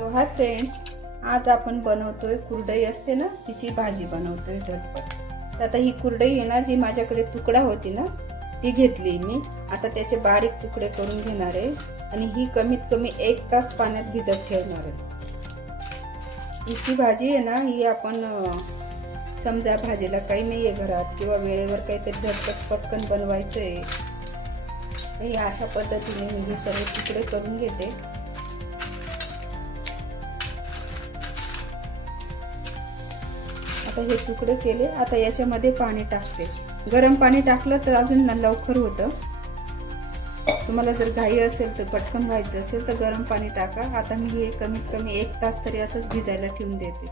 तो hi friends, आज आपण बनवतोय कुरडई असते ना, तिची भाजी बनवतोय झटपट. तर आता ही कुरडई आहे ना, जी माझ्याकडे तुकडा होती ना, ती घेतली मी. आता त्याचे बारीक तुकडे करून घेणार आहे आणि ही कमीत कमी 1 तास पाण्यात भिजत ठेवणार आहे. हिची भाजी आहे ना, ही आपण समजा भाजीला काही नाहीये घरात किंवा वेळेवर काहीतरी झटपट पटकन बनवायचं आहे, ही अशा पद्धतीने मी हे सगळे तुकडे करून घेते. आता हे तुकडे केले. आता याच्यामध्ये पाणी टाकते. गरम पाणी टाकलं तर अजून लवकर होतं. तुम्हाला जर घाई असेल तर पटकन व्हायचं असेल तर गरम पाणी टाका. आता मी हे कमीत कमी 1 तास तरी असंच भिजायला ठेवून देते.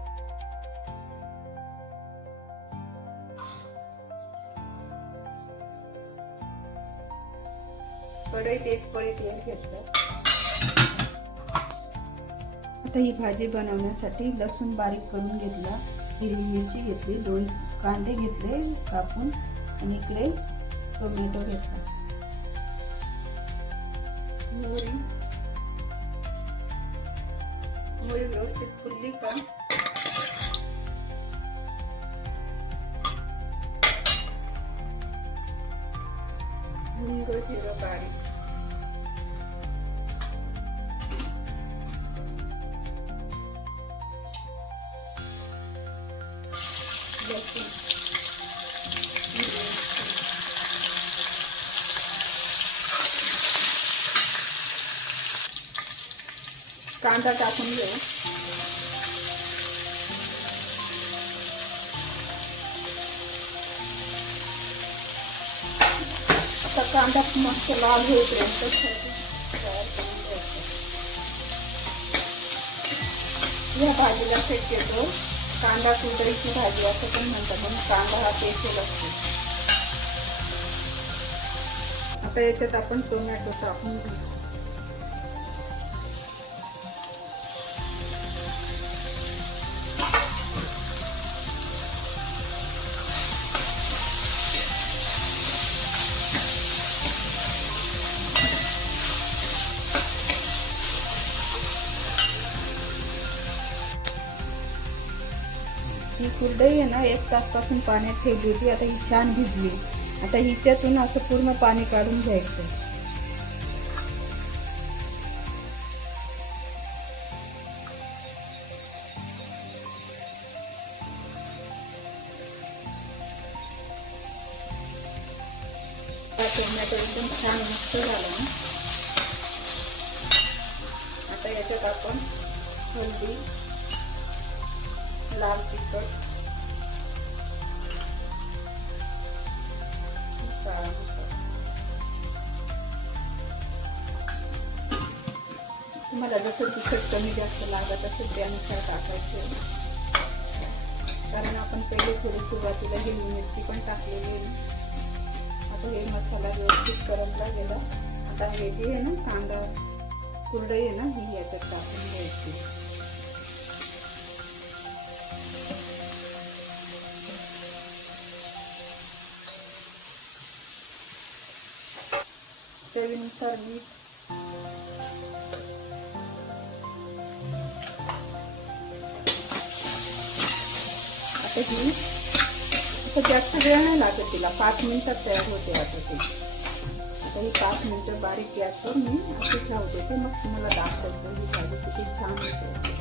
कढईत 1 पळी तेल घेतलं. आता ही भाजी बनवण्यासाठी लसूण बारीक करून घेतला, हिरवी मिरची घेतली, 2 कांदे घेतले कापून आणि इकडे टोमॅटो घेतला. मोहरी व्यवस्थित फुलली का हिंग, जिरं बारीक, कांदा टाकून घेऊ. आता कांदा मस्त लाल होईपर्यंत तयार करून घ्यायचं. या भाजीला फेट येतो कांदा कुरडईची भाजी असं पण म्हणतात, म्हणून कांदा हा स्पेशल असतो. आता याच्यात आपण टोमॅटो टाकून घेऊ. ही कुरडई आहे ना 1 तासापासून पाण्यात ठेवली होती. आता ही छान भिजली. आता हिच्यातून असं पूर्ण पाणी काढून घ्यायचं. टोमॅटो एकदम छान मस्त झाला ना. आता याच्यात आपण हळदी, लाल तिखट, काळा मसाला, तुम्हाला जसं तिखट कमी जास्त लागत असेल त्यानुसार टाकायचं. कारण आपण पहिले थोडी सुरुवातीला हिरवी मिरची पण टाकलेली आहे. आता हे मसाला व्यवस्थित करपला गेला. आता हे जे आहे ना कांदा कुरडई आहे ना, ही याच्यात टाकून घ्यायची. चवीनुसार मीठ, आता ही जास्त वेळ नाही लागत तिला, 5 मिनिटात तयार होते. आता ही 5 मिनिटं बारीक गॅसवर मी अशीच राहू देते. मग तुम्हाला दाखवतो ही भाजी किती छान होते असे.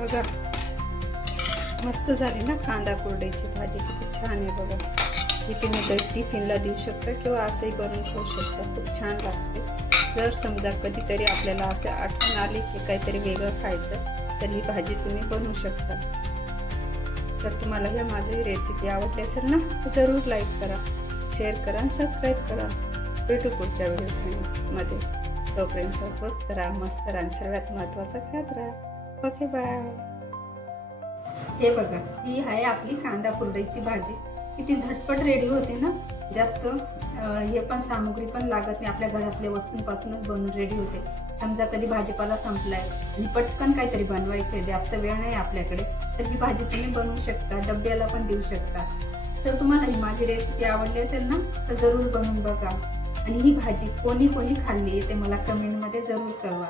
बघा मस्त झाली ना कांदा कुरडईची भाजी, किती छान आहे बघा. ही तुम्ही टिफिनला देऊ शकता किंवा असंही बनवून खाऊ शकता. खूप छान लागते. जर समजा कधीतरी आपल्याला असं आठवण आली की काहीतरी वेगळं खायचं, तर ही भाजी तुम्ही बनवू शकता. तर तुम्हाला ह्या माझी रेसिपी आवडली असेल ना, तर जरूर लाईक करा, शेअर करा आणि सबस्क्राईब करा. भेटू पुढच्या व्हिडिओमध्ये. तोपर्यंत स्वस्त राहा, मस्त राहा आणि सर्वात महत्त्वाचं खात राहा. Okay bye. हे बघा, ही आहे आपली कांदा कुरडईची भाजी. किती झटपट रेडी होते ना. जास्त हे पण सामुग्री पण लागत नाही, आपल्या घरातल्या वस्तूंपासूनच बनून रेडी होते. समजा कधी भाजीपाला संपलाय आणि पटकन काहीतरी बनवायचंय, जास्त वेळ नाही आपल्याकडे, तर ही भाजी तुम्ही बनवू शकता, डब्याला पण देऊ शकता. तर तुम्हाला ही माझी रेसिपी आवडली असेल ना, तर जरूर बनवून बघा. आणि ही भाजी कोणी कोणी खाल्ली ते मला कमेंटमध्ये जरूर कळवा.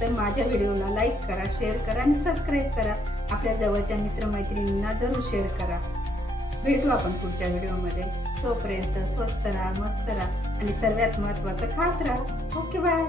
तर माझ्या व्हिडिओला लाईक करा, शेअर करा आणि सबस्क्राईब करा. आपल्या जवळच्या मित्रमैत्रिणींना जरूर शेअर करा. भेटू आपण पुढच्या व्हिडिओमध्ये. तोपर्यंत स्वस्त राहा, मस्त राहा आणि सर्वात महत्त्वाचं खात राहा. Okay, bye.